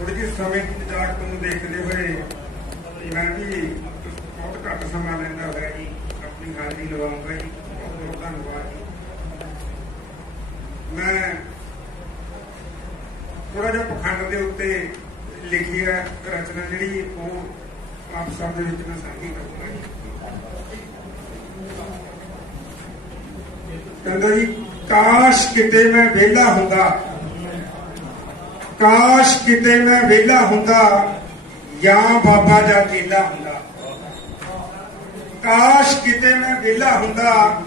ਥੋੜੀ ਜਿਹੀ ਸਮੇਂ ਦੀ ਤਜਾਕ ਨੂੰ ਦੇਖਦੇ ਹੋਏ ਮੈਂ ਵੀ ਬਹੁਤ ਘੱਟ ਸਮਾਂ ਲੈਂਦਾ ਹੋਇਆ ਜੀ। ਆਪਣੀ ਗੱਲ ਹਾਜ਼ਰੀ ਲਵਾਉਂਗਾ ਜੀ। ਬਹੁਤ ਬਹੁਤ ਧੰਨਵਾਦ ਜੀ। ਮੈਂ ਥੋੜਾ ਜਿਹਾ ਪਖੰਡ ਦੇ ਉੱਤੇ ਲਿਖੀ ਹੈ ਰਚਨਾ ਜਿਹੜੀ, ਉਹ ਆਪ ਸਭ ਦੇ ਵਿੱਚ ਮੈਂ ਸਾਂਝੀ ਕਰੂੰਗਾ ਜੀ। ਕਹਿੰਦਾ ਜੀ, ਕਾਸ਼ ਕਿਤੇ ਮੈਂ ਵਿਹਲਾ ਹੁੰਦਾ ਕਾਸ਼ ਕਿਤੇ ਮੈਂ ਵਿਹਲਾ ਹੁੰਦਾ, ਜਾਂ ਬਾਬਾ ਜਾਂ ਚੇਲਾ ਹੁੰਦਾ। ਕਾਸ਼ ਕਿਤੇ ਮੈਂ ਵਿਹਲਾ ਹੁੰਦਾ,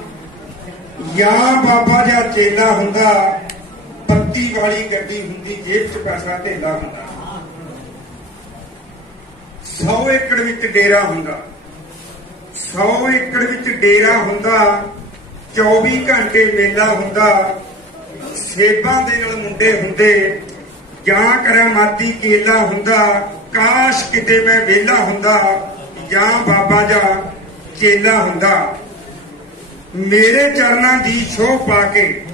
ਜਾਂ ਬਾਬਾ ਜਾਂ ਚੇਲਾ ਹੁੰਦਾ ਪੱਤੀ ਵਾਲੀ ਗੱਡੀ ਹੁੰਦੀ, ਜੇਬ 'ਚ ਪੈਸਾ ਢੇਲਾ ਹੁੰਦਾ। 100 ਏਕੜ ਵਿੱਚ ਡੇਰਾ ਹੁੰਦਾ। 100 ਏਕੜ ਵਿੱਚ ਡੇਰਾ ਹੁੰਦਾ 24 ਘੰਟੇ ਮੇਲਾ ਹੁੰਦਾ। ਸੇਬਾਂ ਦੇ ਨਾਲ ਮੁੰਡੇ ਹੁੰਦੇ ਜਾਂ ਕਰਾਮਾਤੀ ਕੇਲਾ ਹੁੰਦਾ, ਕਾਸ਼ ਕਿਤੇ ਮੈਂ ਵਿਹਲਾ ਹੁੰਦਾ, ਜਾਂ ਬਾਬਾ ਜਾਂ ਚੇਲਾ ਹੁੰਦਾ। ਮੇਰੇ ਚਰਨਾਂ ਦੀ ਛੋਹ ਪਾ ਕੇ,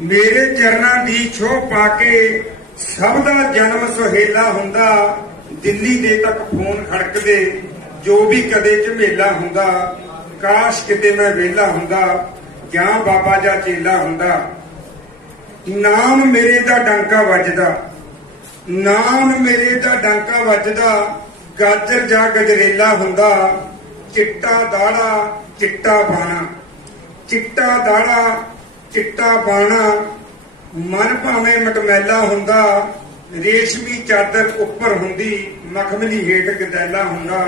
ਮੇਰੇ ਚਰਨਾਂ ਦੀ ਛੋਹ ਪਾ ਕੇ ਸਭ ਦਾ ਜਨਮ ਸੁਹੇਲਾ ਹੁੰਦਾ, ਦਿੱਲੀ ਦੇ ਤੱਕ ਫੋਨ ਖੜਕਦੇ, ਜੋ ਵੀ ਕਦੇ ਝਮੇਲਾ ਹੁੰਦਾ, ਕਾਸ਼ ਕਿਤੇ ਮੈਂ ਵਿਹਲਾ ਹੁੰਦਾ, ਜਾਂ ਬਾਬਾ ਜਾਂ ਚੇਲਾ ਹੁੰਦਾ। ਨਾਮ ਮੇਰੇ ਦਾ ਡਾਂਕਾ ਵੱਜਦਾ। ਨਾਮ ਮੇਰੇ ਦਾ ਡਾਂਕਾ ਵੱਜਦਾ। ਗਾਜਰ ਜਾਂ ਗਜਰੇਲਾ ਹੁੰਦਾ। ਚਿੱਟਾ ਦਾੜਾ, ਚਿੱਟਾ ਬਾਣਾ। ਚਿੱਟਾ ਦਾੜਾ, ਚਿੱਟਾ ਬਾਣਾ। ਮਨ ਭਾਵੇਂ ਮਟਮੈਲਾ ਹੁੰਦਾ। ਰੇਸ਼ਮੀ ਚਾਦਰ ਉੱਪਰ ਹੁੰਦੀ। ਮਖਮਲੀ ਹੇਠ ਗਦੈਲਾ ਹੁੰਦਾ।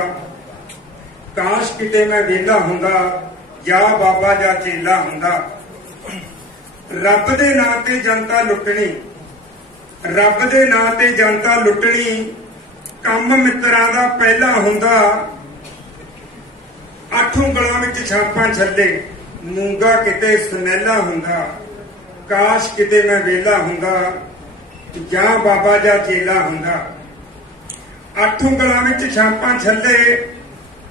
ਕਾਸ਼ ਕਿਤੇ ਮੈਂ ਵਿਹਲਾ ਹੁੰਦਾ। ਜਾਂ ਬਾਬਾ ਜਾਂ ਚੇਲਾ ਹੁੰਦਾ। ਰੱਬ ਦੇ ਨਾਂ ਤੇ ਜਨਤਾ ਲੁੱਟਣੀ, ਰੱਬ ਦੇ ਨਾਂ ਤੇ ਜਨਤਾ ਲੁੱਟਣੀ, ਕੰਮ ਮਿੱਤਰਾਂ ਦਾ ਪਹਿਲਾ ਹੁੰਦਾ, ਅੱਠ ਉਂਗਲਾਂ ਵਿੱਚ ਛਾਪਾਂ ਛੱਲੇ, ਮੂੰਗਾ ਕਿਤੇ ਸੁਨਹਿਲਾ ਹੁੰਦਾ, ਕਾਸ਼ ਕਿਤੇ ਮੈਂ ਵੇਲਾ ਹੁੰਦਾ, ਜਾਂ ਬਾਬਾ ਜਾਂ ਚੇਲਾ ਹੁੰਦਾ। ਅੱਠ ਉਂਗਲਾਂ ਵਿੱਚ ਛਾਪਾਂ ਛੱਲੇ,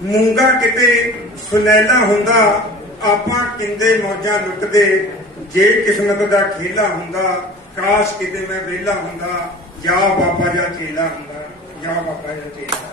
ਮੂੰਗਾ ਕਿਤੇ ਸੁਨਹਿਲਾ ਹੁੰਦਾ, ਆਪਾਂ ਕਿੰਦੇ ਮੌਜਾਂ ਲੁੱਟਦੇ ਜੇ ਕਿਸਮਤ ਦਾ ਖੇਲਾ ਹੁੰਦਾ, ਕਾਸ਼ ਕਿਤੇ ਮੈਂ ਵਿਹਲਾ ਹੁੰਦਾ, ਜਾ ਬਾਬਾ ਜਾਂ ਚੇਲਾ ਹੁੰਦਾ, ਜਾ ਬਾਬਾ ਜਾਂ ਚੇਲਾ।